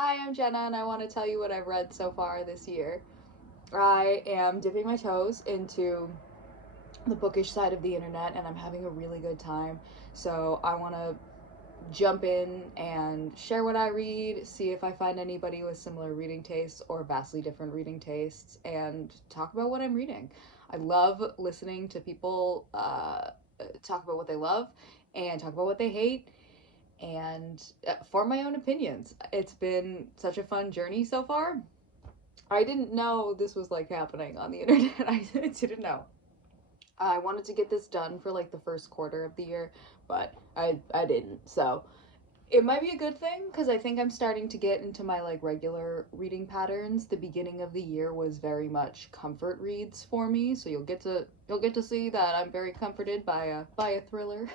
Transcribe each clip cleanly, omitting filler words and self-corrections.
Hi, I'm Jenna, and I want to tell you what I've read so far this year. I am dipping my toes into the bookish side of the internet, and I'm having a really good time. So I want to jump in and share what I read, see if I find anybody with similar reading tastes or vastly different reading tastes, and talk about what I'm reading. I love listening to people talk about what they love and talk about what they hate and form my own opinions. It's been such a fun journey so far. I didn't know this was like happening on the internet. I didn't know. I wanted to get this done for like the first quarter of the year, but I didn't. So it might be a good thing because I think I'm starting to get into my like regular reading patterns. The beginning of the year was very much comfort reads for me, so you'll get to see that I'm very comforted by a thriller.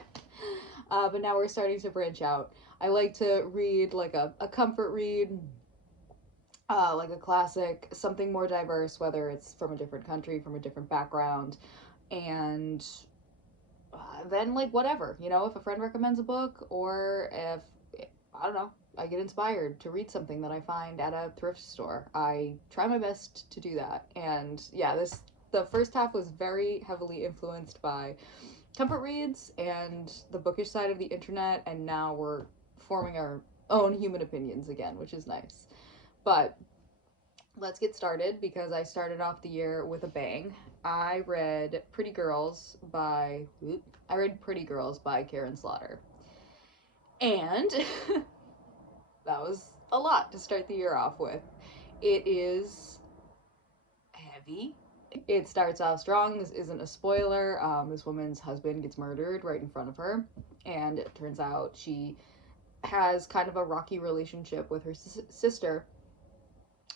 But now we're starting to branch out. I like to read like a comfort read, like a classic, something more diverse, whether it's from a different country, from a different background, and then like whatever, if a friend recommends a book or if I don't know, I get inspired to read something that I find at a thrift store. I try my best to do that. And yeah, the first half was very heavily influenced by comfort reads and the bookish side of the internet, and now we're forming our own human opinions again, which is nice. But let's get started because I started off the year with a bang. I read Pretty Girls by Karen Slaughter. And that was a lot to start the year off with. It is heavy. It starts off strong. This isn't a spoiler. This woman's husband gets murdered right in front of her, and it turns out she has kind of a rocky relationship with her sister,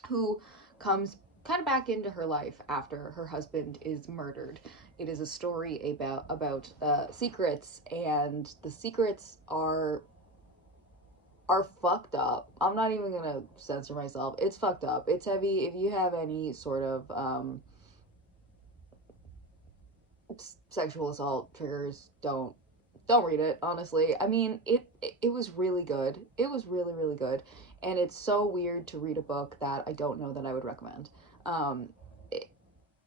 who comes kind of back into her life after her husband is murdered. It is a story about secrets, and the secrets are fucked up. I'm not even gonna censor myself. It's fucked up. It's heavy. If you have any sort of sexual assault triggers, don't read it. Honestly, I mean, it was really good. It was really good, and it's so weird to read a book that I don't know that I would recommend. Um,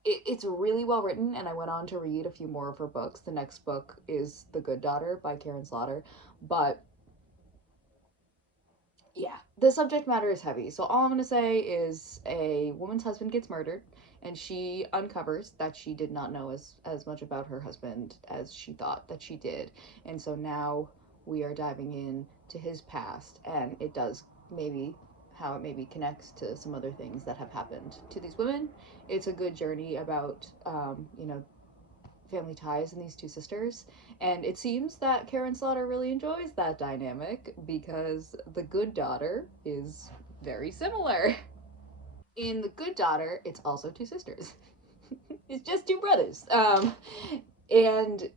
it's really well written, and I went on to read a few more of her books. The next book is The Good Daughter by Karen Slaughter, but yeah, the subject matter is heavy. So all I'm gonna say is a woman's husband gets murdered, and she uncovers that she did not know as much about her husband as she thought that she did, and so now we are diving in to his past, and it does maybe how it maybe connects to some other things that have happened to these women. It's a good journey about family ties in these two sisters. And it seems that Karen Slaughter really enjoys that dynamic because the good daughter is very similar. In The Good Daughter, it's also two sisters. It's just two brothers. And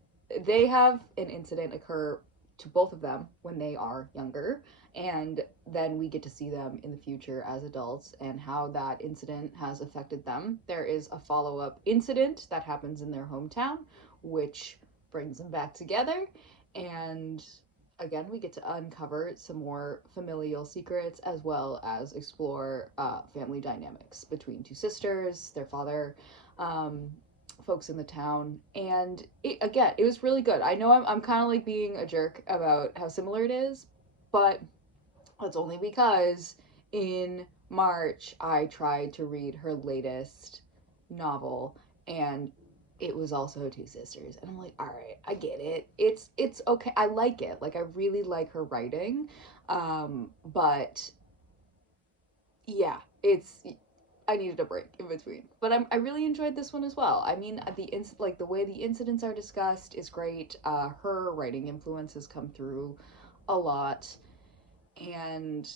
they have an incident occur to both of them when they are younger, and then we get to see them in the future as adults and how that incident has affected them. There is a follow-up incident that happens in their hometown which brings them back together, and again we get to uncover some more familial secrets as well as explore family dynamics between two sisters, their father, um, folks in the town. And again, it was really good. I know I'm kind of like being a jerk about how similar it is, but that's only because in March I tried to read her latest novel, and it was also two sisters, and I'm like, all right, I get it. It's okay. I like it. Like, I really like her writing. But yeah, it's I needed a break in between. But I really enjoyed this one as well. I mean, like the way the incidents are discussed is great. Her writing influences come through a lot, and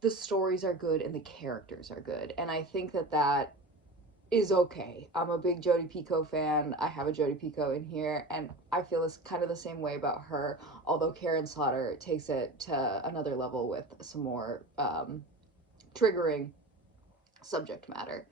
the stories are good and the characters are good. And I think that is okay. I'm a big Jodi Picoult fan. I have a Jodi Picoult in here, and I feel this kind of the same way about her, although Karen Slaughter takes it to another level with some more triggering subject matter.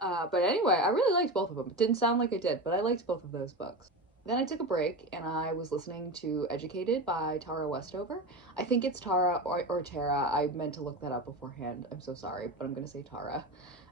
But anyway, I really liked both of them. It didn't sound like I did, but I liked both of those books. Then I took a break and I was listening to Educated by Tara Westover. I think it's Tara or Tara. I meant to look that up beforehand. I'm so sorry, but I'm going to say Tara.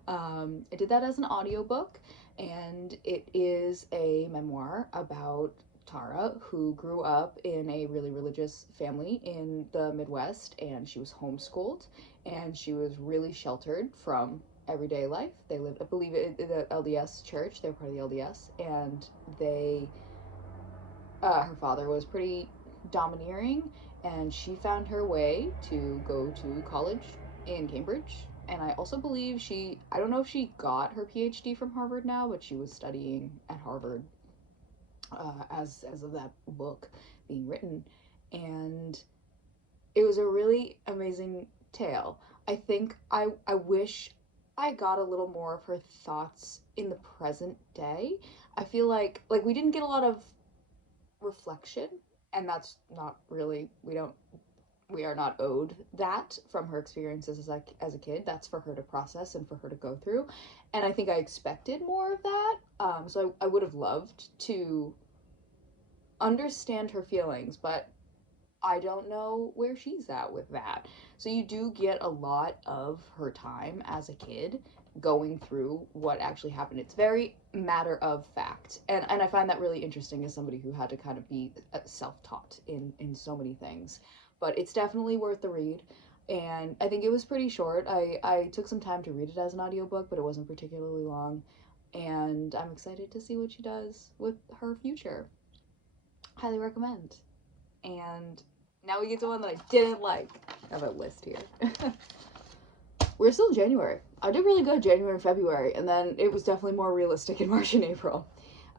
I did that as an audiobook, and it is a memoir about Tara, who grew up in a really religious family in the Midwest, and she was homeschooled, and she was really sheltered from everyday life. They lived, I believe, in the LDS church. They're part of the LDS, and her father was pretty domineering, and she found her way to go to college in Cambridge. And I also believe I don't know if she got her PhD from Harvard now, but she was studying at Harvard as of that book being written. And it was a really amazing tale. I think I wish I got a little more of her thoughts in the present day. I feel like we didn't get a lot of reflection, and that's not really, we are not owed that from her experiences as a kid. That's for her to process and for her to go through, and I think I expected more of that. So I would have loved to understand her feelings, but I don't know where she's at with that. So you do get a lot of her time as a kid going through what actually happened. It's very matter of fact. And I find that really interesting as somebody who had to kind of be self-taught in so many things. But it's definitely worth the read. And I think it was pretty short. I took some time to read it as an audiobook, but it wasn't particularly long. And I'm excited to see what she does with her future. Highly recommend. And now we get to one that I didn't like. I have a list here. We're still in January. I did really good January and February, and then it was definitely more realistic in March and April.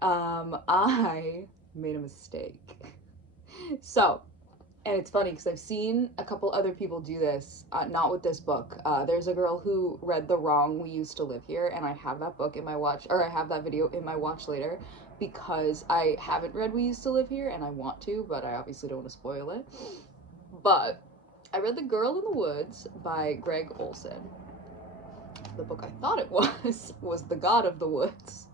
I made a mistake. So, and it's funny because I've seen a couple other people do this, not with this book. There's a girl who read the wrong We Used to Live Here, and I have that book in my watch, or I have that video in my watch later, because I haven't read We Used to Live Here, and I want to, but I obviously don't want to spoil it. But I read The Girl in the Woods by Gregg Olsen. The book I thought it was The God of the Woods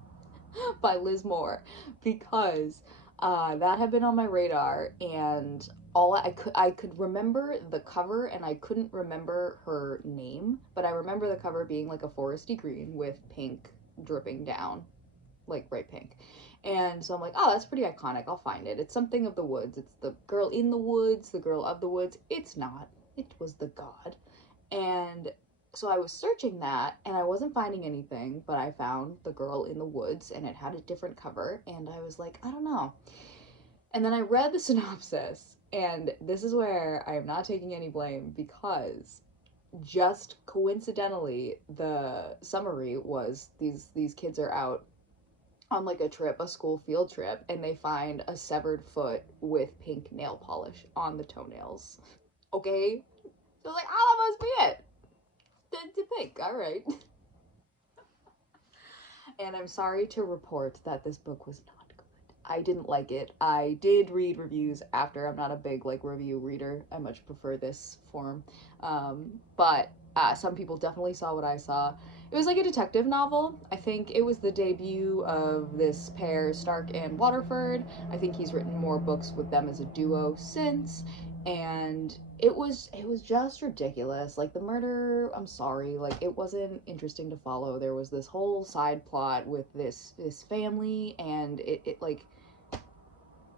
by Liz Moore, because that had been on my radar, and I could remember the cover, and I couldn't remember her name, but I remember the cover being like a foresty green with pink dripping down, like bright pink. And so I'm like, oh, that's pretty iconic. I'll find it. It's something of the woods. It's the girl in the woods, the girl of the woods. It's not. It was the god. And so I was searching that, and I wasn't finding anything, but I found The Girl in the Woods, and it had a different cover, and I was like, I don't know. And then I read the synopsis, and this is where I am not taking any blame, because just coincidentally, the summary was these kids are out on like a school field trip, and they find a severed foot with pink nail polish on the toenails. Okay? So I was like, oh, that must be it. To pink, alright. And I'm sorry to report that this book was not good. I didn't like it. I did read reviews after. I'm not a big review reader. I much prefer this form. But some people definitely saw what I saw. It was like a detective novel. I think it was the debut of this pair, Stark and Waterford. I think he's written more books with them as a duo since. And it was just ridiculous. Like, the murder, I'm sorry, it wasn't interesting to follow. There was this whole side plot with this family, and it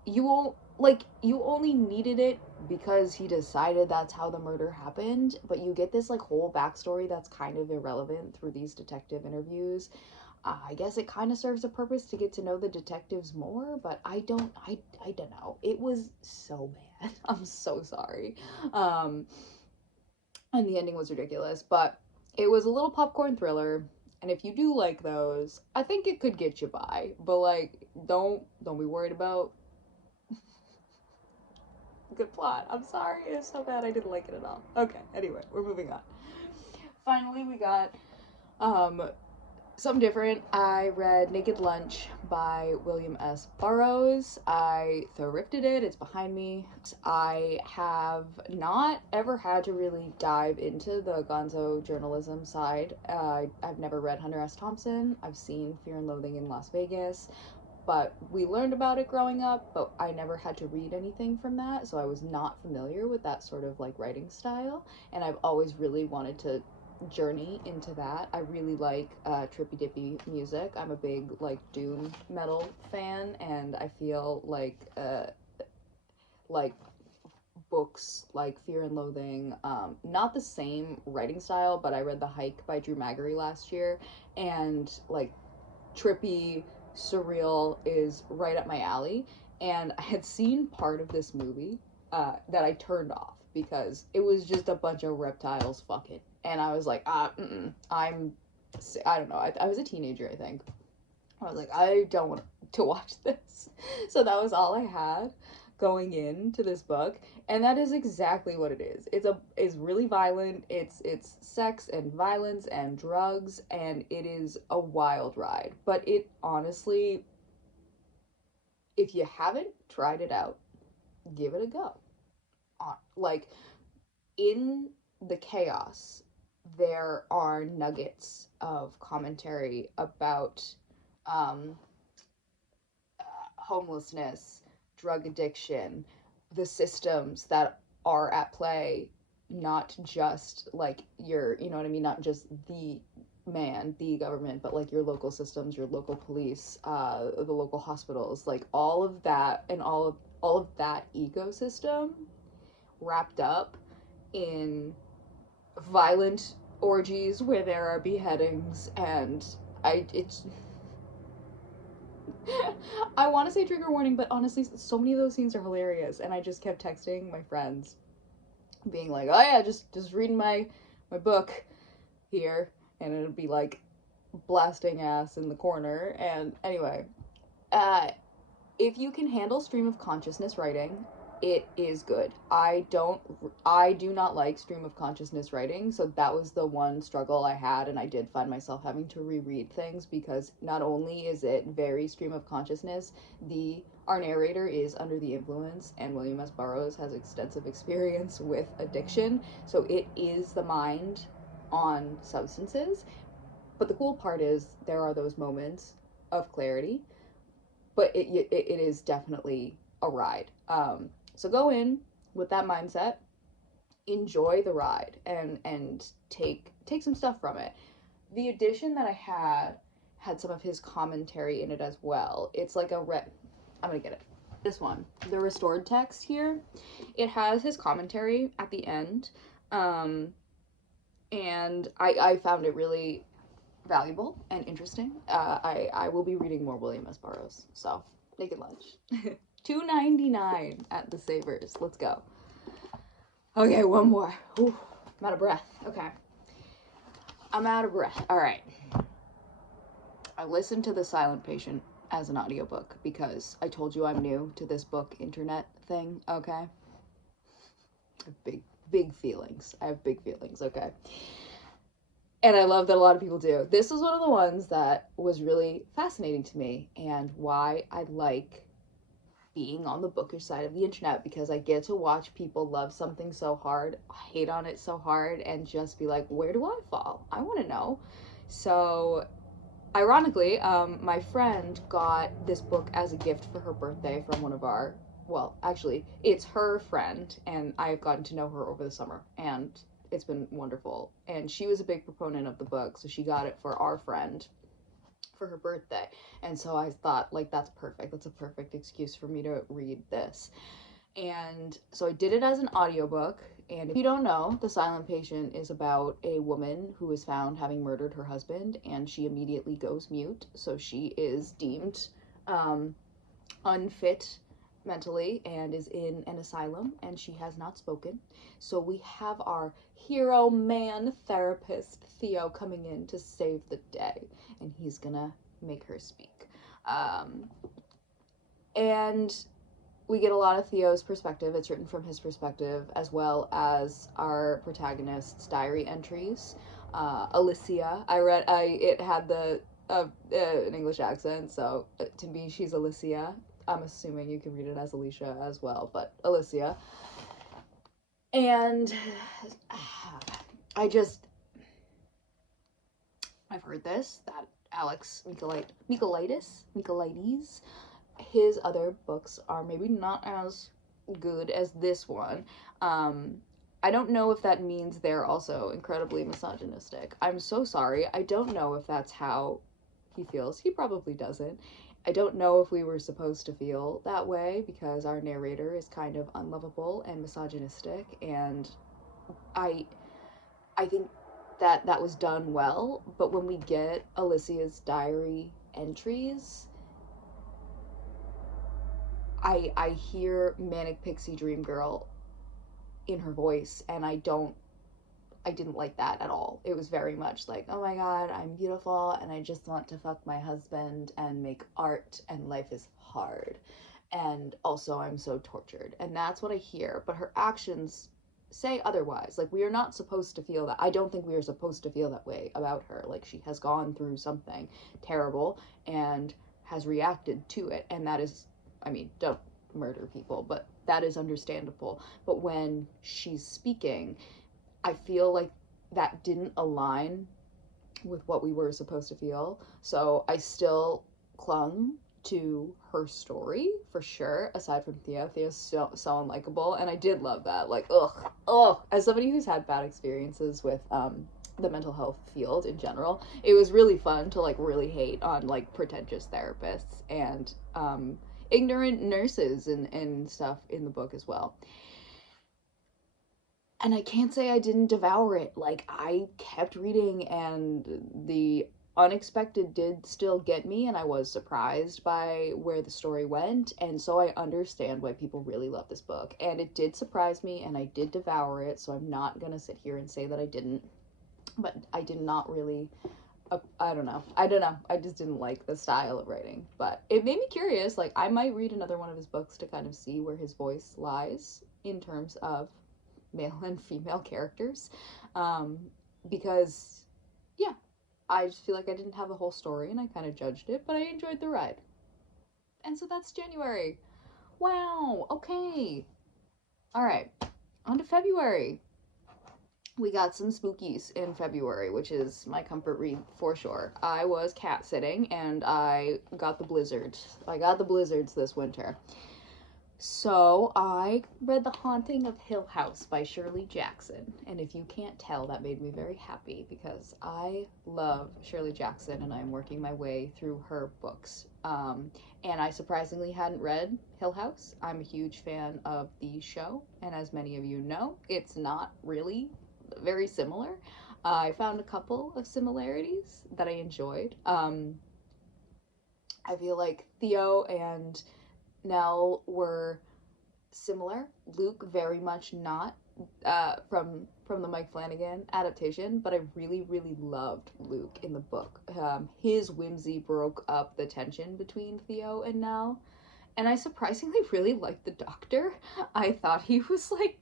you only needed it because he decided that's how the murder happened, but you get this whole backstory that's kind of irrelevant through these detective interviews. I guess it kind of serves a purpose to get to know the detectives more, but I don't know. It was so bad. I'm so sorry. And the ending was ridiculous, but it was a little popcorn thriller, and if you do like those, I think it could get you by. But don't be worried about good plot. I'm sorry, it's so bad I didn't like it at all. Okay, anyway, we're moving on. Finally, we got something different. I read Naked Lunch by William S. Burroughs. I thrifted it. It's behind me. I have not ever had to really dive into the gonzo journalism side. I've never read Hunter S. Thompson. I've seen Fear and Loathing in Las Vegas. but we learned about it growing up, but I never had to read anything from that, so I was not familiar with that sort of like writing style, and I've always really wanted to journey into that. I really like trippy dippy music. I'm a big like doom metal fan, and I feel like books like Fear and Loathing, not the same writing style, but I read The Hike by Drew Magary last year, and like trippy, surreal is right up my alley. And I had seen part of this movie that I turned off because it was just a bunch of reptiles fucking. And I was like, I don't know. I was a teenager, I think. I was like, I don't want to watch this. So that was all I had going into this book, and that is exactly what it is. It's really violent. It's sex and violence and drugs, and it is a wild ride. But it honestly, if you haven't tried it out, give it a go. Like, in the chaos, there are nuggets of commentary about um, homelessness, drug addiction, the systems that are at play, not just like you know what I mean, not just the government, but like your local systems, your local police, the local hospitals, like all of that, and all of that ecosystem wrapped up in violent orgies where there are beheadings, and it's I want to say trigger warning, but honestly, so many of those scenes are hilarious, and I just kept texting my friends, being like, "Oh yeah, just reading my book here," and it'd be like blasting ass in the corner. And anyway, uh, if you can handle stream of consciousness writing, it is good. I do not like stream of consciousness writing, so that was the one struggle I had, and I did find myself having to reread things because not only is it very stream of consciousness, our narrator is under the influence, and William S. Burroughs has extensive experience with addiction, so it is the mind on substances. But the cool part is there are those moments of clarity, but it is definitely a ride. So go in with that mindset, enjoy the ride, and take some stuff from it. The edition that I had some of his commentary in it as well. It's like I'm gonna get it. This one, the restored text here, it has his commentary at the end, and I found it really valuable and interesting. I will be reading more William S. Burroughs, so naked lunch. $2.99 at the Savers. Let's go. Okay, one more. Ooh, I'm out of breath. Okay. I'm out of breath. All right. I listened to The Silent Patient as an audiobook because I told you I'm new to this book internet thing, okay? I have big feelings. I have big feelings, okay? And I love that a lot of people do. This is one of the ones that was really fascinating to me, and why I like being on the bookish side of the internet, because I get to watch people love something so hard, hate on it so hard, and just be like, where do I fall? I want to know. So, ironically, my friend got this book as a gift for her birthday from one of our, well, actually, it's her friend, and I've gotten to know her over the summer, and it's been wonderful. And she was a big proponent of the book, so she got it for our friend for her birthday. And so I thought, like, that's perfect. That's a perfect excuse for me to read this. And so I did it as an audiobook. And if you don't know, The Silent Patient is about a woman who is found having murdered her husband, and she immediately goes mute. So she is deemed unfit mentally and is in an asylum, and she has not spoken. So we have our hero man therapist Theo coming in to save the day, and he's gonna make her speak. And we get a lot of Theo's perspective. It's written from his perspective, as well as our protagonist's diary entries. Alicia, it had an English accent, so to me she's Alicia. I'm assuming you can read it as Alicia as well, but Alicia. And I've heard this, that Michaleidis. His other books are maybe not as good as this one. I don't know if that means they're also incredibly misogynistic. I'm so sorry. I don't know if that's how he feels. He probably doesn't. I don't know if we were supposed to feel that way because our narrator is kind of unlovable and misogynistic, and I I think that that was done well, but when we get Alicia's diary entries, I hear Manic Pixie Dream Girl in her voice, and I didn't like that at all. It was very much like, oh my god, I'm beautiful and I just want to fuck my husband and make art and life is hard. And also I'm so tortured. And that's what I hear, but her actions say otherwise. Like, we are not supposed to feel that. I don't think we are supposed to feel that way about her. Like, she has gone through something terrible and has reacted to it, and that is, I mean, don't murder people, but that is understandable. But when she's speaking, I feel like that didn't align with what we were supposed to feel. So I still clung to her story for sure, aside from Theo. Theo's so unlikable, and I did love that. Like, ugh. As somebody who's had bad experiences with the mental health field in general, it was really fun to like really hate on like pretentious therapists and ignorant nurses and stuff in the book as well. And I can't say I didn't devour it. Like, I kept reading, and the unexpected did still get me, and I was surprised by where the story went, and so I understand why people really love this book. And it did surprise me, and I did devour it, so I'm not gonna sit here and say that I didn't. But I did not really, I don't know. I just didn't like the style of writing. But it made me curious. Like, I might read another one of his books to kind of see where his voice lies in terms of male and female characters, because yeah, I just feel like I didn't have the whole story and I kind of judged it, but I enjoyed the ride. And so that's January. Wow. Okay. All right, on to February. We got some spookies in February, which is my comfort read for sure. I was cat sitting and I got the blizzards. This winter. So I read The Haunting of Hill House by Shirley Jackson. And if you can't tell, that made me very happy because I love Shirley Jackson and I'm working my way through her books. And I surprisingly hadn't read Hill House. I'm a huge fan of the show, and as many of you know, it's not really very similar. I found a couple of similarities that I enjoyed. I feel like Theo and Nell were similar. Luke very much not, from the Mike Flanagan adaptation, but I really loved Luke in the book. His whimsy broke up the tension between Theo and Nell, and I surprisingly really liked the Doctor. I thought he was like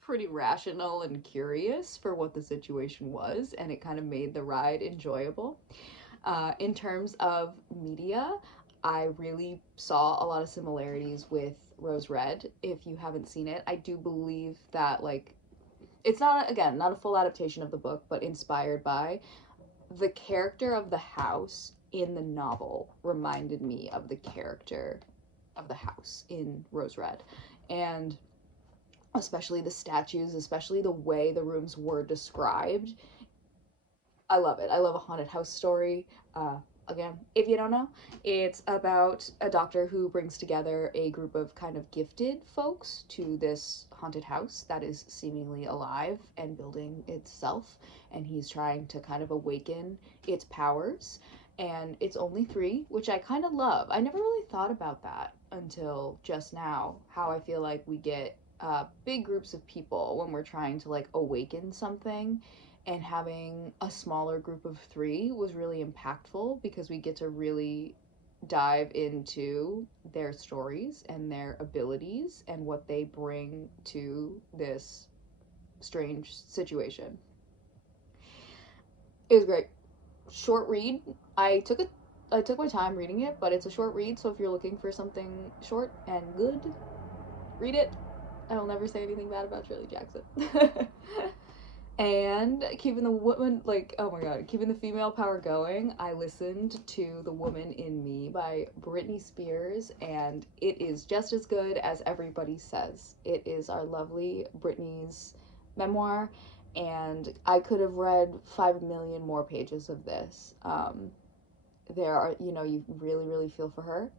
pretty rational and curious for what the situation was, and it kind of made the ride enjoyable. In terms of media, I really saw a lot of similarities with Rose Red. If you haven't seen it, I do believe that, like, it's not, again, not a full adaptation of the book, but inspired by the character of the house in the novel reminded me of the character of the house in Rose Red. And especially the statues, especially the way the rooms were described. I love it. I love a haunted house story. Again, if you don't know, it's about a doctor who brings together a group of kind of gifted folks to this haunted house that is seemingly alive and building itself, and he's trying to kind of awaken its powers. And it's only 3, which I kind of love. I never really thought about that until just now, how I feel like we get big groups of people when we're trying to like awaken something, and having a smaller group of 3 was really impactful because we get to really dive into their stories and their abilities and what they bring to this strange situation. It was great. Short read. I took my time reading it, but it's a short read, so if you're looking for something short and good, read it. I will never say anything bad about Shirley Jackson. And keeping the woman, like, oh my god, keeping the female power going, I listened to The Woman in Me by Britney Spears, and it is just as good as everybody says. It is our lovely Britney's memoir, and I could have read 5 million more pages of this. There are, you know, you really, really feel for her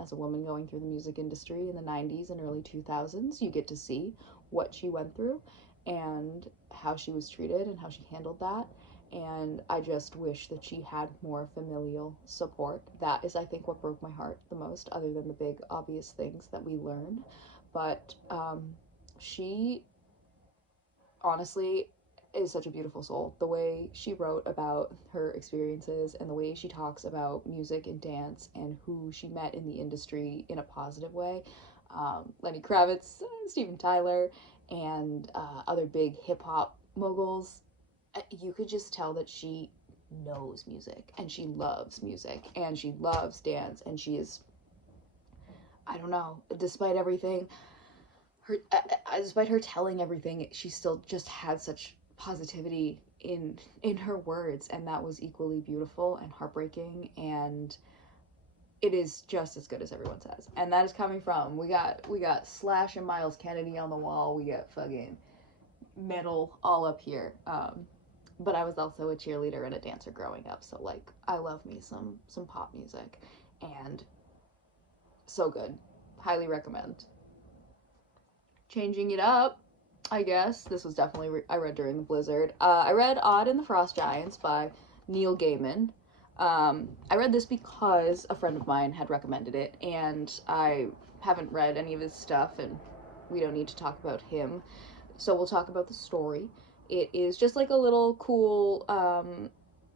as a woman going through the music industry in the 90s and early 2000s. You get to see what she went through and how she was treated and how she handled that. And I just wish that she had more familial support. That is, I think, what broke my heart the most, other than the big obvious things that we learn. But she honestly is such a beautiful soul. The way she wrote about her experiences and the way she talks about music and dance and who she met in the industry in a positive way. Lenny Kravitz, Steven Tyler, and other big hip hop moguls. You could just tell that she knows music and she loves music and she loves dance, and she is, I don't know, despite everything, her despite her telling everything, she still just had such positivity in her words, and that was equally beautiful and heartbreaking, and it is just as good as everyone says. And that is coming from, we got Slash and Miles Kennedy on the wall, we got fucking metal all up here. But I was also a cheerleader and a dancer growing up, so like I love me some pop music, and so good. Highly recommend. Changing it up, I guess. This was definitely I read during the blizzard. I read Odd and the Frost Giants by Neil Gaiman. I read this because a friend of mine had recommended it, and I haven't read any of his stuff, and we don't need to talk about him. So we'll talk about the story. It is just like a little cool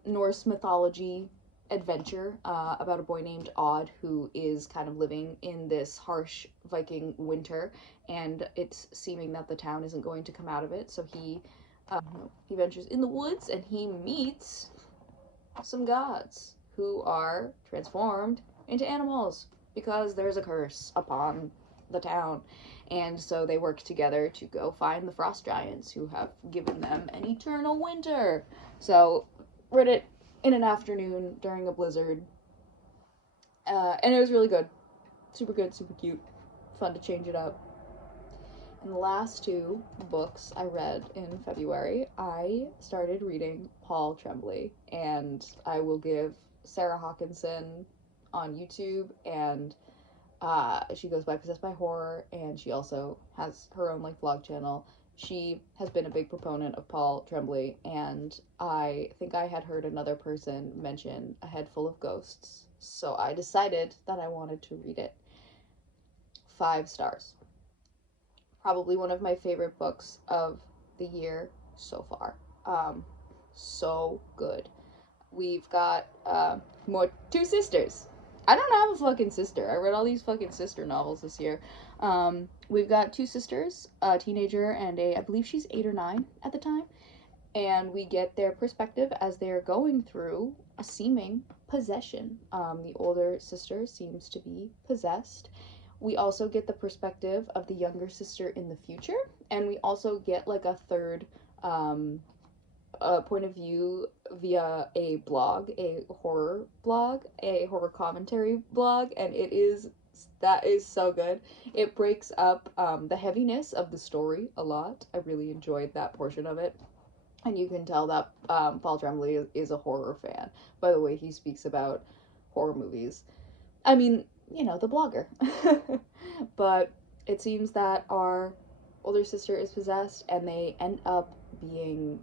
Norse mythology adventure about a boy named Odd who is kind of living in this harsh Viking winter, and it's seeming that the town isn't going to come out of it. So he ventures in the woods and he meets some gods who are transformed into animals because there's a curse upon the town. And so they work together to go find the frost giants who have given them an eternal winter. So read it in an afternoon during a blizzard, and it was really good. Super good, super cute. Fun to change it up. And the last two books I read in February, I started reading Paul Tremblay, and I will give Sarah Hawkinson on YouTube, and she goes by Possessed by Horror, and she also has her own like vlog channel. She has been a big proponent of Paul Tremblay, and I think I had heard another person mention A Head Full of Ghosts, so I decided that I wanted to read it. 5 stars. Probably one of my favorite books of the year so far. So good. We've got more 2 sisters. I don't have a fucking sister. I read all these fucking sister novels this year. We've got 2 sisters, a teenager and I believe she's 8 or 9 at the time. And we get their perspective as they're going through a seeming possession. The older sister seems to be possessed. We also get the perspective of the younger sister in the future, and we also get like a third point of view via a blog, a horror commentary blog, and that is so good. It breaks up the heaviness of the story a lot. I really enjoyed that portion of it. And you can tell that Paul Tremblay is a horror fan by the way he speaks about horror movies. I mean, you know, the blogger. But it seems that our older sister is possessed, and they end up being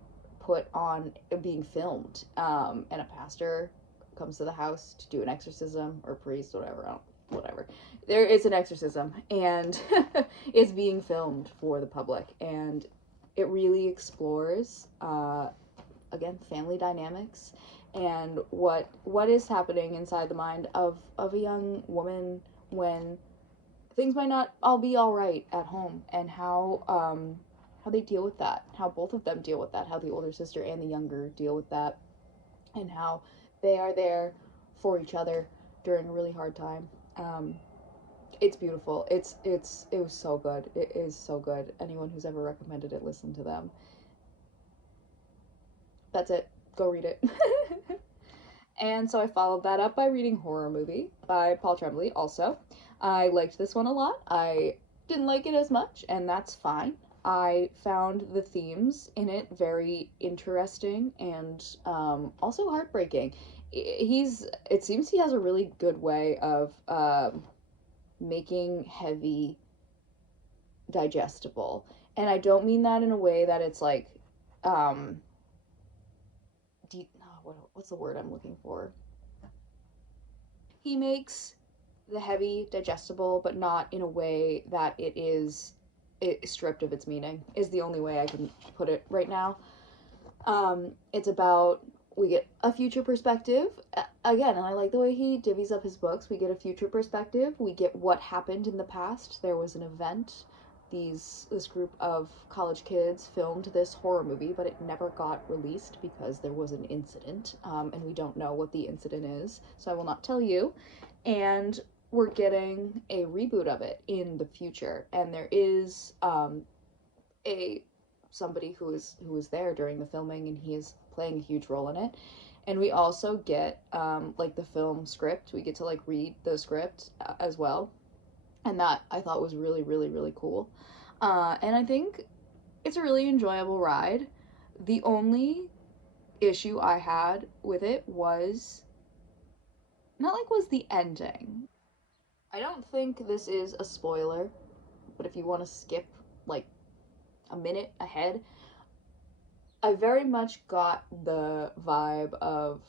being filmed. And a pastor comes to the house to do an exorcism, or priest, whatever. There is an exorcism, and it's being filmed for the public, and it really explores, again, family dynamics and what is happening inside the mind of a young woman when things might not all be all right at home, and how they deal with that, how both of them deal with that, how the older sister and the younger deal with that, and how they are there for each other during a really hard time. It's beautiful. It was so good. It is so good. Anyone who's ever recommended it, listen to them. That's it. Go read it. And so I followed that up by reading Horror Movie by Paul Tremblay also. I liked this one a lot. I didn't like it as much, and that's fine. I found the themes in it very interesting and also heartbreaking. It seems he has a really good way of making heavy digestible. And I don't mean that in a way that it's like, deep, what's the word I'm looking for? He makes the heavy digestible, but not in a way that it is stripped of its meaning, is the only way I can put it right now. It's about, we get a future perspective. Again, and I like the way he divvies up his books. We get a future perspective. We get what happened in the past. There was an event. This group of college kids filmed this horror movie, but it never got released because there was an incident, and we don't know what the incident is, so I will not tell you. And we're getting a reboot of it in the future, and there is somebody who was there during the filming, and he is playing a huge role in it. And we also get like the film script. We get to like read the script as well, and that I thought was really, really, really cool. And I think it's a really enjoyable ride. The only issue I had with it was the ending. I don't think this is a spoiler, but if you want to skip like a minute ahead, I very much got the vibe of,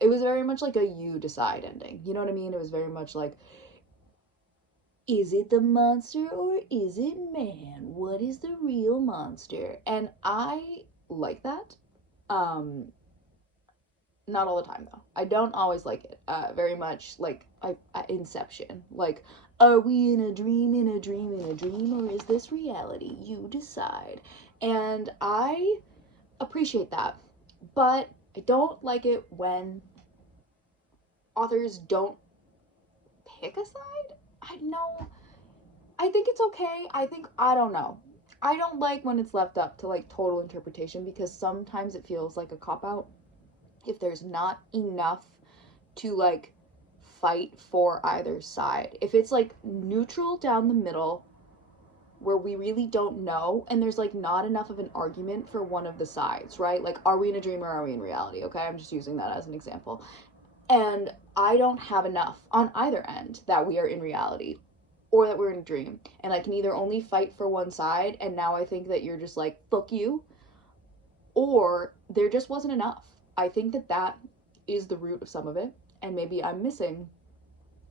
it was very much like a you decide ending. You know what I mean? It was very much like, is it the monster or is it man? What is the real monster? And I like that. Not all the time though. I don't always like it. Very much like Inception. Like, are we in a dream, in a dream, in a dream, or is this reality? You decide. And I appreciate that, but I don't like it when authors don't pick a side. I think it's okay. I don't know. I don't like when it's left up to like total interpretation, because sometimes it feels like a cop out if there's not enough to like fight for either side. If it's like neutral down the middle where we really don't know, and there's like not enough of an argument for one of the sides, right? Like, are we in a dream or are we in reality? Okay, I'm just using that as an example. And I don't have enough on either end that we are in reality or that we're in a dream. And I can either only fight for one side, and now I think that you're just like, fuck you, or there just wasn't enough. I think that that is the root of some of it, and maybe I'm missing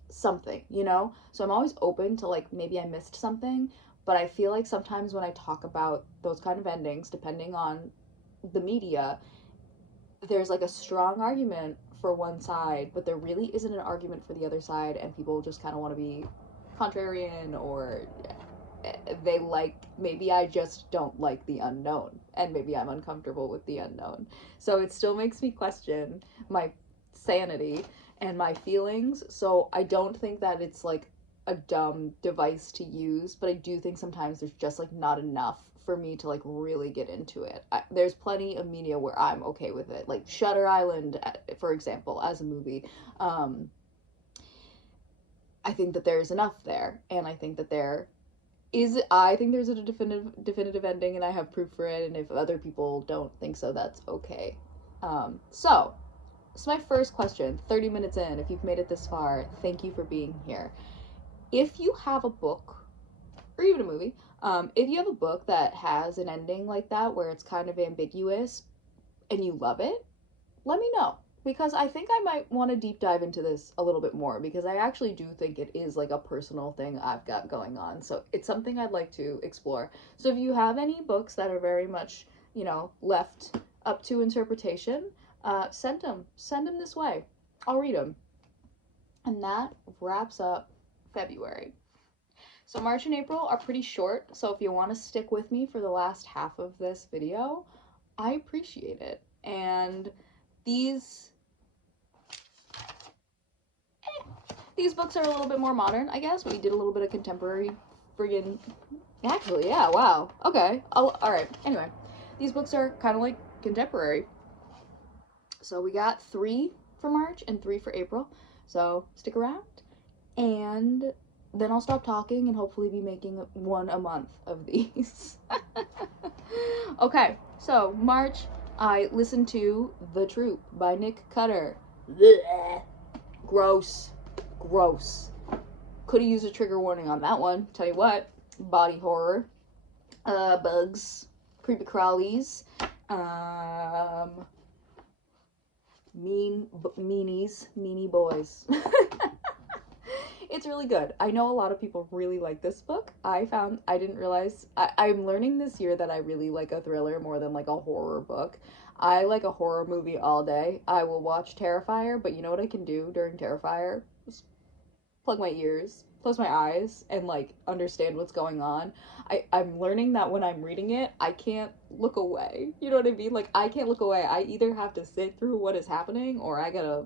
something, you know? So I'm always open to like, maybe I missed something, but I feel like sometimes when I talk about those kind of endings, depending on the media, there's like a strong argument for one side, but there really isn't an argument for the other side, and people just kind of want to be contrarian, or they like, maybe I just don't like the unknown, and maybe I'm uncomfortable with the unknown. So it still makes me question my sanity and my feelings. So I don't think that it's like a dumb device to use, but I do think sometimes there's just like not enough for me to like really get into it. There's plenty of media where I'm okay with it, like Shutter Island, for example, as a movie. I think that there's enough there, and I think that I think there's a definitive ending, and I have proof for it, and if other people don't think so, that's okay. So my first question, 30 minutes in, if you've made it this far, thank you for being here. If you have a book, or even a movie, if you have a book that has an ending like that, where it's kind of ambiguous, and you love it, let me know. Because I think I might want to deep dive into this a little bit more, because I actually do think it is like a personal thing I've got going on. So it's something I'd like to explore. So if you have any books that are very much, you know, left up to interpretation, send them this way. I'll read them. And that wraps up February. So March and April are pretty short, so if you want to stick with me for the last half of this video, I appreciate it. And these books are a little bit more modern, I guess. We did a little bit of contemporary friggin', actually, yeah, wow, okay, all right, anyway, these books are kind of like contemporary, So we got 3 for March and 3 for April. So stick around, and then I'll stop talking and hopefully be making one a month of these. Okay, so March, I listened to The Troop by Nick Cutter. Blech. Gross. Gross. Could have used a trigger warning on that one. Tell you what, body horror, bugs, creepy crawlies, meanie boys. It's really good. I know a lot of people really like this book. I didn't realize, I'm learning this year that I really like a thriller more than like a horror book. I like a horror movie all day. I will watch Terrifier, but you know what I can do during Terrifier? Just plug my ears, close my eyes, and like understand what's going on. I'm learning that when I'm reading it, I can't look away. You know what I mean? Like, I can't look away. I either have to sit through what is happening, or I gotta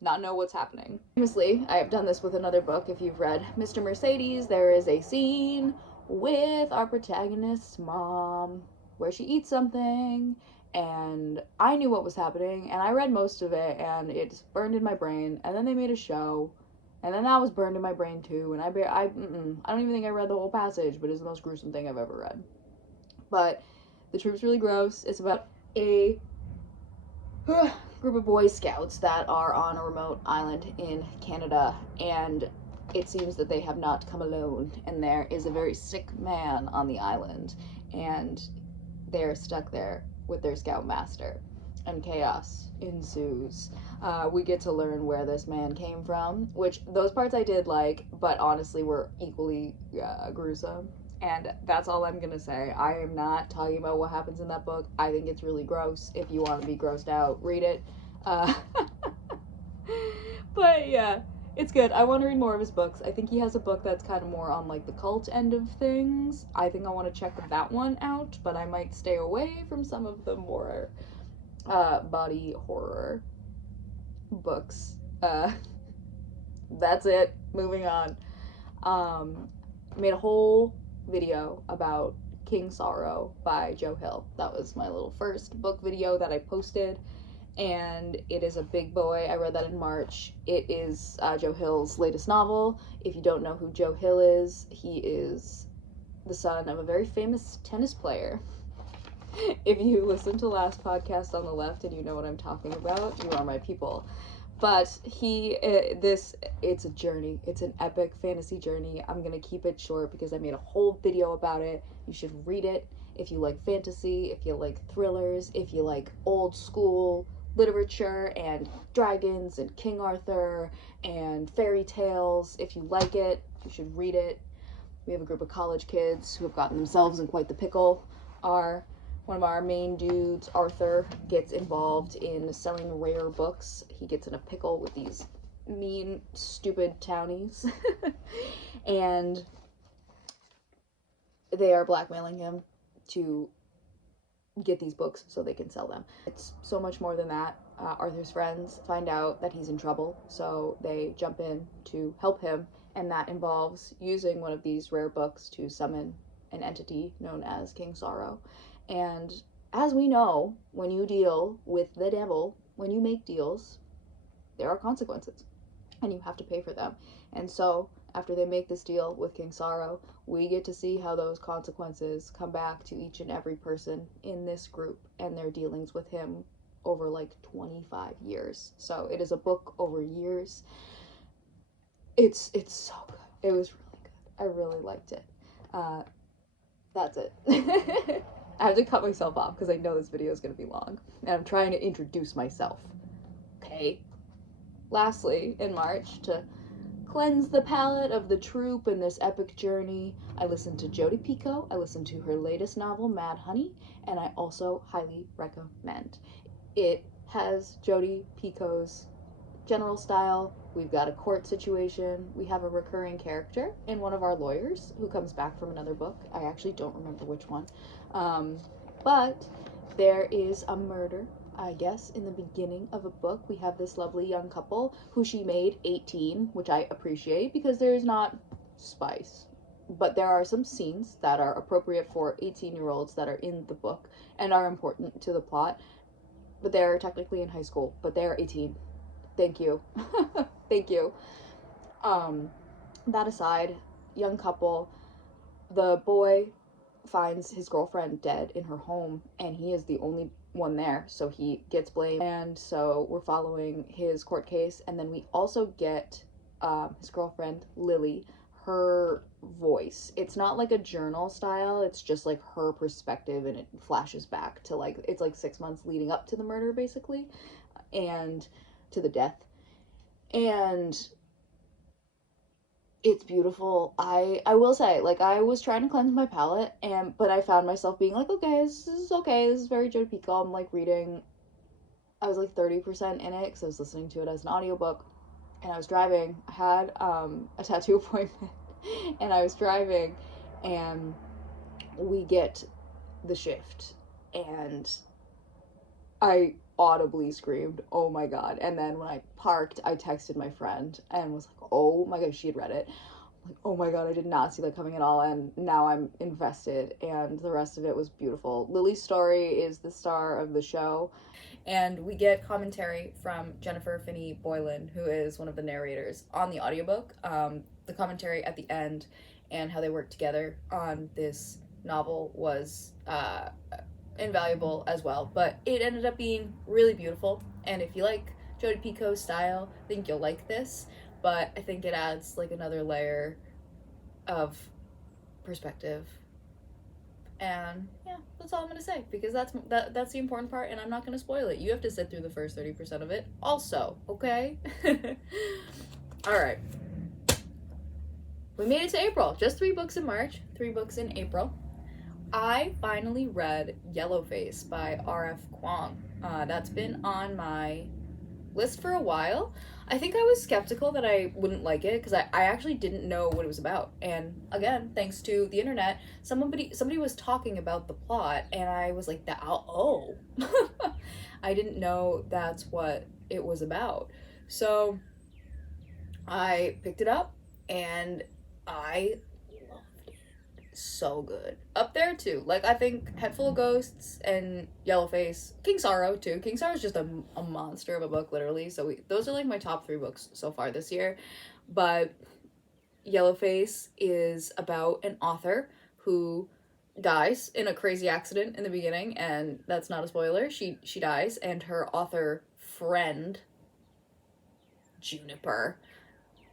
not know what's happening. Famously, I have done this with another book. If you've read Mr. Michaleidis, there is a scene with our protagonist's mom where she eats something, and I knew what was happening, and I read most of it, and it's burned in my brain, and then they made a show, and then that was burned in my brain too, and I don't even think I read the whole passage, but it's the most gruesome thing I've ever read. But The Troop's really gross. It's about a group of Boy Scouts that are on a remote island in Canada, and it seems that they have not come alone, and there is a very sick man on the island, and they're stuck there with their scoutmaster, and chaos ensues. We get to learn where this man came from, which those parts I did like, but honestly were equally gruesome. And that's all I'm gonna say. I am not talking about what happens in that book. I think it's really gross. If you want to be grossed out, read it. But yeah, it's good. I want to read more of his books. I think he has a book that's kind of more on like the cult end of things. I think I want to check that one out, but I might stay away from some of the more body horror books. That's it. Moving on. Made a whole video about King Sorrow by Joe Hill. That was my little first book video that I posted, and it is a big boy. I read that in March. It is Joe Hill's latest novel. If you don't know who Joe Hill is, he is the son of a very famous tennis player. If you listen to last podcast on the left and you know what I'm talking about, you are my people. But it's a journey. It's an epic fantasy journey. I'm gonna keep it short because I made a whole video about it. You should read it if you like fantasy, if you like thrillers, if you like old school literature and dragons and King Arthur and fairy tales. If you like it, you should read it. We have a group of college kids who have gotten themselves in quite the pickle. One of our main dudes, Arthur, gets involved in selling rare books. He gets in a pickle with these mean, stupid townies. And they are blackmailing him to get these books so they can sell them. It's so much more than that. Arthur's friends find out that he's in trouble, so they jump in to help him, and that involves using one of these rare books to summon an entity known as King Sorrow. And as we know, when you deal with the devil, when you make deals, there are consequences, and you have to pay for them. And so, after they make this deal with King Sorrow, we get to see how those consequences come back to each and every person in this group and their dealings with him over like 25 years. So it is a book over years. It's so good. It was really good. I really liked it. That's it. I have to cut myself off because I know this video is going to be long, and I'm trying to introduce myself. Okay. Lastly, in March, to cleanse the palate of the troop in this epic journey, I listened to Jodi Picoult. I listened to her latest novel, Mad Honey, and I also highly recommend. It has Jodi Picoult's general style. We've got a court situation. We have a recurring character in one of our lawyers who comes back from another book. I actually don't remember which one. But there is a murder, I guess, in the beginning of a book. We have this lovely young couple who she made 18, which I appreciate because there is not spice. But there are some scenes that are appropriate for 18-year-olds that are in the book and are important to the plot. but they're technically in high school, but they're 18. Thank you. Thank you. Um, that aside, young couple, the boy finds his girlfriend dead in her home, and he is the only one there, so he gets blamed. And so we're following his court case, and then we also get his girlfriend, Lily, her voice. It's not like a journal style, it's just like her perspective, and it flashes back to like, it's like 6 months leading up to the murder, basically, and to the death. And it's beautiful. I will say, like, I was trying to cleanse my palate, and but I found myself being like, okay, this is okay. This is very Jodi Picoult. I'm like reading. I was like 30% in it because I was listening to it as an audiobook, and I was driving. I had a tattoo appointment, and I was driving, and we get the shift, and I audibly screamed, "Oh my god!" And then when I parked, I texted my friend and was like, "Oh my god!" She had read it. Like, oh my god, I did not see that coming at all, and now I'm invested. And the rest of it was beautiful. Lily's story is the star of the show, and we get commentary from Jennifer Finney Boylan, who is one of the narrators on the audiobook. The commentary at the end and how they worked together on this novel was invaluable as well, but it ended up being really beautiful. And if you like Jodi Picoult's style, I think you'll like this, but I think it adds like another layer of perspective. And yeah, that's all I'm gonna say, because that's the important part, and I'm not gonna spoil it. You have to sit through the first 30% of it also, okay? All right, we made it to April. Just 3 books in March, 3 books in April. I finally read Yellowface by R.F. Kuang. That's been on my list for a while. I think I was skeptical that I wouldn't like it because I actually didn't know what it was about. And again, thanks to the internet, somebody was talking about the plot, and I was like, oh. I didn't know that's what it was about. So I picked it up, and I so good. Up there too. Like, I think Headful of Ghosts and Yellowface, King Sorrow too. King Sorrow is just a monster of a book, literally. So those are like my top 3 books so far this year. But Yellowface is about an author who dies in a crazy accident in the beginning, and that's not a spoiler. She dies, and her author friend Juniper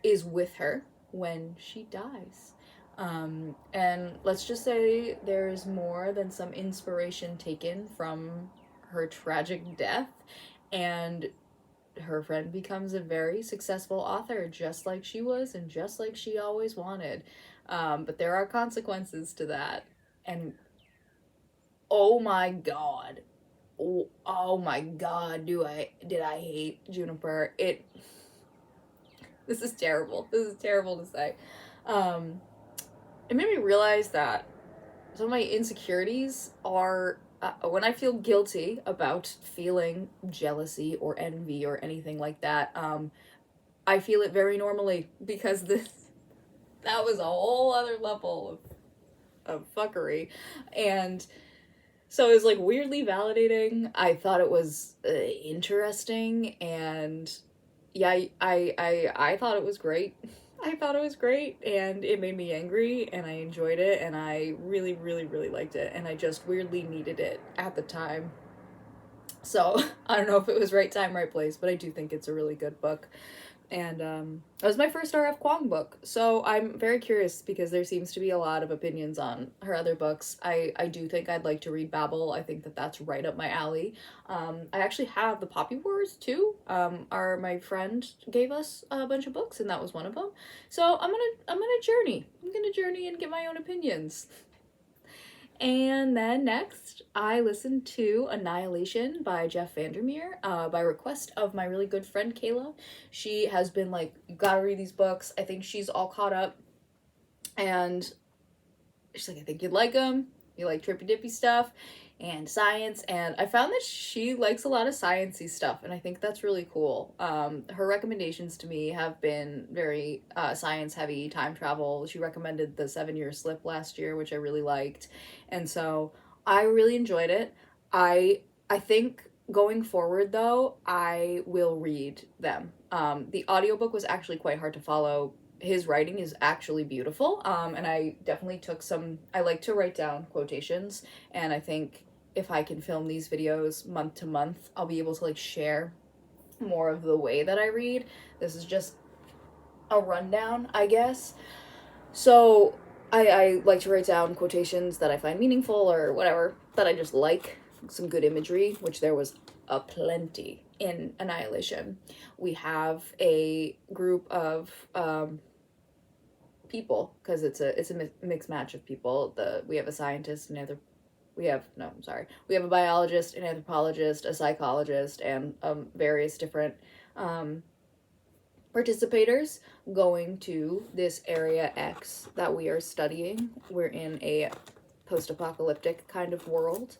is with her when she dies. And let's just say there's more than some inspiration taken from her tragic death, and her friend becomes a very successful author, just like she was and just like she always wanted. But there are consequences to that, and oh my god, oh my god, did I hate Juniper? This is terrible. This is terrible to say. It made me realize that some of my insecurities are when I feel guilty about feeling jealousy or envy or anything like that. I feel it very normally, because that was a whole other level of fuckery, and so it was like weirdly validating. I thought it was interesting, and yeah, I thought it was great. I thought it was great, and it made me angry, and I enjoyed it, and I really, really, really liked it, and I just weirdly needed it at the time. So I don't know if it was right time, right place, but I do think it's a really good book. And it was my first R.F. Kuang book, so I'm very curious, because there seems to be a lot of opinions on her other books. I do think I'd like to read Babel. I think that that's right up my alley. I actually have the Poppy Wars too. My friend gave us a bunch of books, and that was one of them. So I'm gonna journey. I'm gonna journey and get my own opinions. And then next, I listened to Annihilation by Jeff Vandermeer, by request of my really good friend Kayla. She has been like, you gotta read these books. I think she's all caught up. And she's like, I think you'd like them. You like trippy dippy stuff and science. And I found that she likes a lot of sciencey stuff, and I think that's really cool. Her recommendations to me have been very science heavy, time travel. She recommended the 7-Year Slip last year, which I really liked, and so I really enjoyed it. I think Going forward, though, I will read them. The audiobook was actually quite hard to follow. His writing is actually beautiful, and I definitely took some... I like to write down quotations, and I think if I can film these videos month to month, I'll be able to, like, share more of the way that I read. This is just a rundown, I guess. So I like to write down quotations that I find meaningful or whatever, that I just like. Some good imagery, which there was a plenty in Annihilation. We have a group of people, because it's a mixed match of people. We have a scientist, we have a biologist, an anthropologist, a psychologist, and various different participators going to this Area X that we are studying. We're in a post-apocalyptic kind of world,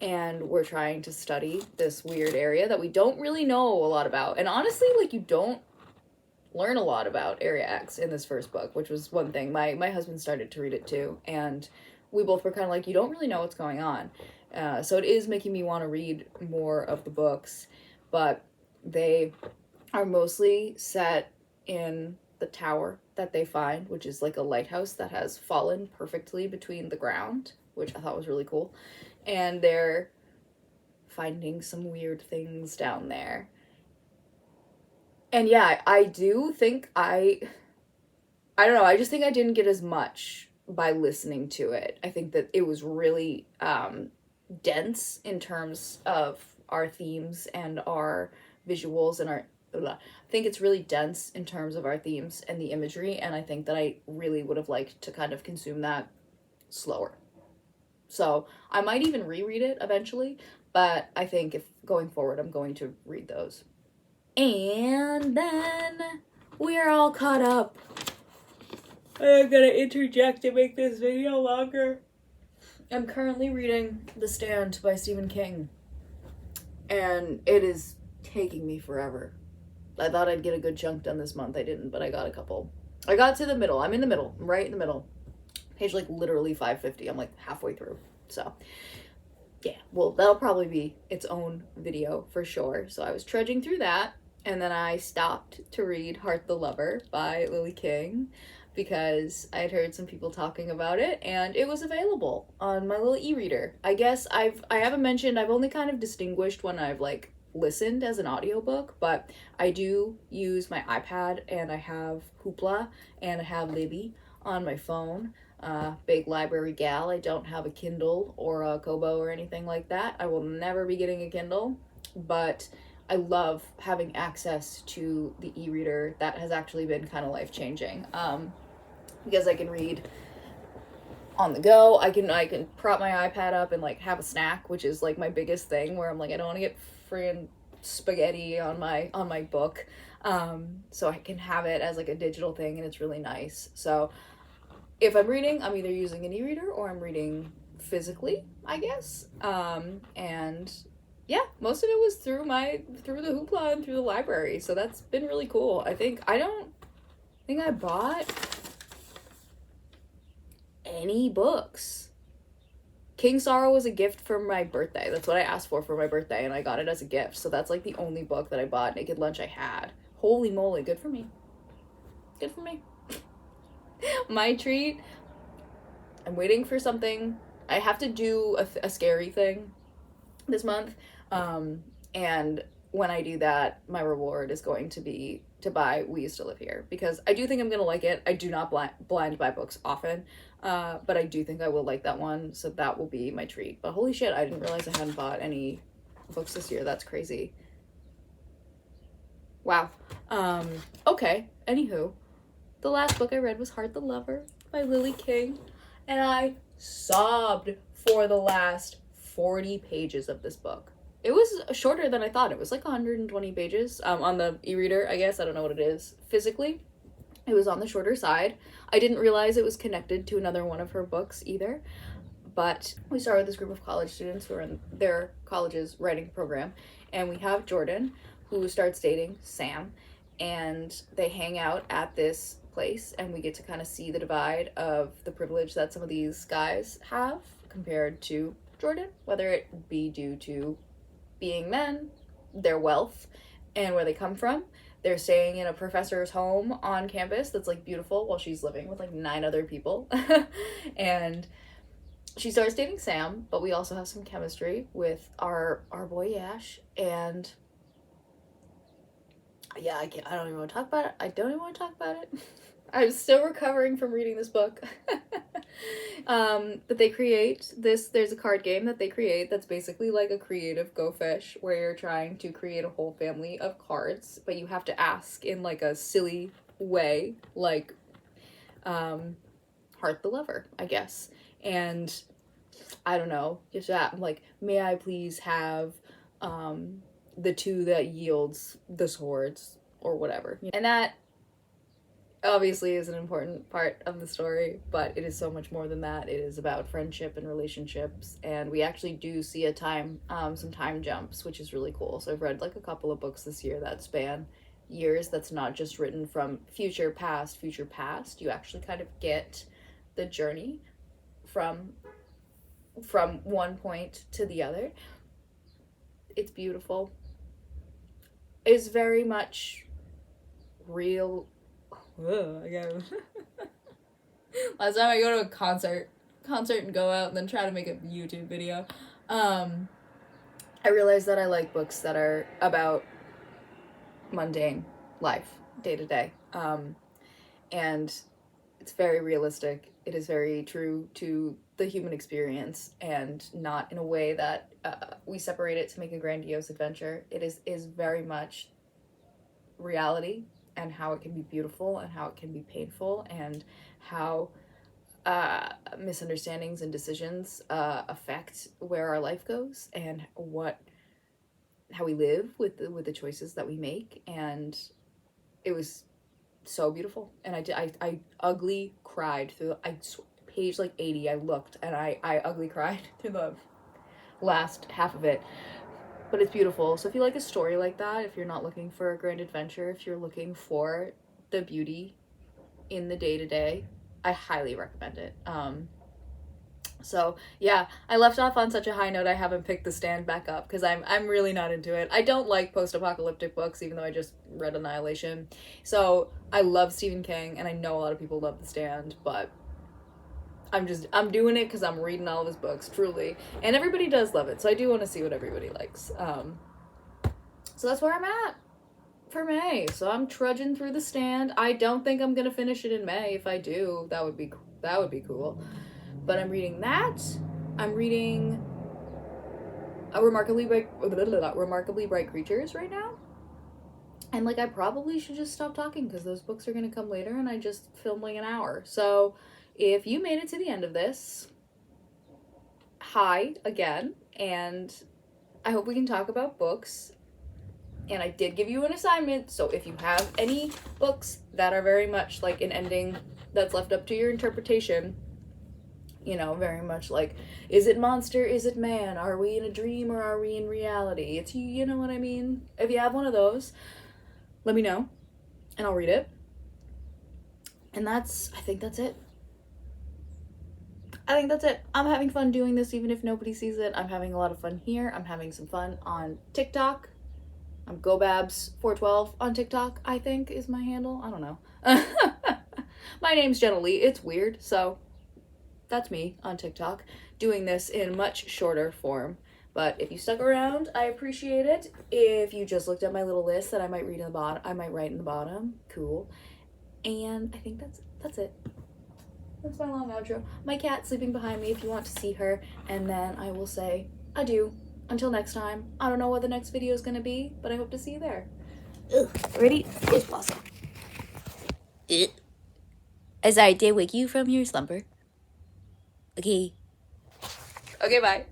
and we're trying to study this weird area that we don't really know a lot about. And honestly, like, you don't learn a lot about Area X in this first book, which was one thing. My husband started to read it too, and we both were kind of like, you don't really know what's going on. So it is making me want to read more of the books, but they are mostly set in the tower that they find, which is like a lighthouse that has fallen perfectly between the ground, which I thought was really cool. And they're finding some weird things down there. And yeah, I do think I don't know, I just think I didn't get as much by listening to it. I think that it was really dense in terms of our themes and our visuals and our... I think it's really dense in terms of our themes and the imagery, and I think that I really would have liked to kind of consume that slower. So I might even reread it eventually, but I think if going forward, I'm going to read those. And then we are all caught up. I'm gonna interject to make this video longer. I'm currently reading The Stand by Stephen King, and it is taking me forever. I thought I'd get a good chunk done this month. I didn't, but I got a couple. I got to the middle. I'm in the middle. I'm right in the middle. Page, like, literally 550. I'm, like, halfway through. So, yeah. Well, that'll probably be its own video for sure. So I was trudging through that, and then I stopped to read Heart the Lover by Lily King, because I had heard some people talking about it, and it was available on my little e-reader. I guess I haven't mentioned, I've only kind of distinguished when I've, like, listened as an audiobook, but I do use my iPad, and I have Hoopla, and I have Libby on my phone. Big library gal. I don't have a Kindle or a Kobo or anything like that. I will never be getting a Kindle, but I love having access to the e-reader. That has actually been kind of life-changing, because I can read on the go. I can prop my iPad up and, like, have a snack, which is, like, my biggest thing, where I'm like, I don't want to get friggin' spaghetti on my book, so I can have it as, like, a digital thing, and it's really nice. So if I'm reading, I'm either using an e-reader or I'm reading physically, I guess. And yeah, most of it was through the Hoopla and through the library, so that's been really cool. I don't think I bought any books. King Sorrow was a gift for my birthday. That's what I asked for my birthday, and I got it as a gift. So that's, like, the only book that I bought. Naked Lunch I had. Holy moly, good for me. Good for me. My treat, I'm waiting for something. I have to do a scary thing this month, and when I do that, my reward is going to be to buy We Used to Live Here, because I do think I'm gonna like it. I do not blind buy books often, but I do think I will like that one, so that will be my treat. But holy shit, I didn't realize I hadn't bought any books this year. That's crazy. Wow. Okay, anywho, the last book I read was Heart the Lover by Lily King, and I sobbed for the last 40 pages of this book. It was shorter than I thought. It was like 120 pages on the e-reader, I guess. I don't know what it is. Physically, it was on the shorter side. I didn't realize it was connected to another one of her books either. But we started with this group of college students who are in their college's writing program, and we have Jordan, who starts dating Sam, and they hang out at this place, and we get to kind of see the divide of the privilege that some of these guys have compared to Jordan, whether it be due to being men, their wealth, and where they come from. They're staying in a professor's home on campus that's like beautiful while she's living with like 9 other people. And she starts dating Sam, but we also have some chemistry with our boy Yash. And yeah, I don't even want to talk about it. I'm still recovering from reading this book. But they create this, there's a card game that they create that's basically like a creative Go Fish, where you're trying to create a whole family of cards, but you have to ask in like a silly way, like Heart the Lover, I guess. And I don't know, just that, like, may I please have the 2 that yields the swords, or whatever. And that obviously is an important part of the story, but it is so much more than that. It is about friendship and relationships, and we actually do see some time jumps, which is really cool. So I've read like a couple of books this year that span years, that's not just written from future past. You actually kind of get the journey from one point to the other. It's beautiful. It's very much real. I got last time I go to a concert and go out and then try to make a YouTube video, I realized that I like books that are about mundane life, day to day, and it's very realistic. It is very true to the human experience, and not in a way that we separate it to make a grandiose adventure. It is very much reality, and how it can be beautiful and how it can be painful, and how misunderstandings and decisions affect where our life goes, and how we live with the choices that we make. And it was so beautiful, and I ugly cried through page like 80. I looked and I ugly cried through the last half of it. But it's beautiful. So if you like a story like that, if you're not looking for a grand adventure, if you're looking for the beauty in the day-to-day, I highly recommend it. So yeah, I left off on such a high note. I haven't picked The Stand back up because I'm really not into it. I don't like post-apocalyptic books, even though I just read Annihilation. So I love Stephen King, and I know a lot of people love The Stand, but I'm doing it because I'm reading all of his books, truly. And everybody does love it, so I do want to see what everybody likes. So that's where I'm at for May. So I'm trudging through The Stand. I don't think I'm gonna finish it in May. If I do, that would be cool. But I'm reading that. I'm reading Remarkably Bright Creatures right now. And like, I probably should just stop talking because those books are gonna come later, and I just filmed like an hour. So if you made it to the end of this, hi again, and I hope we can talk about books. And I did give you an assignment, so if you have any books that are very much like an ending that's left up to your interpretation, you know, very much like, is it monster, is it man, are we in a dream or are we in reality? It's, you know what I mean? If you have one of those, let me know, and I'll read it. And I think that's it. I'm having fun doing this even if nobody sees it. I'm having a lot of fun here. I'm having some fun on TikTok. I'm GoBabs412 on TikTok, I think is my handle. I don't know. My name's Jenna Lee. It's weird, so that's me on TikTok, doing this in much shorter form. But if you stuck around, I appreciate it. If you just looked at my little list that I might write in the bottom, cool. And I think that's it. That's my long outro. My cat's sleeping behind me if you want to see her. And then I will say adieu. Until next time. I don't know what the next video is going to be, but I hope to see you there. Ugh. Ready? It's blossom. Sorry, did I wake you from your slumber? Okay. Okay, bye.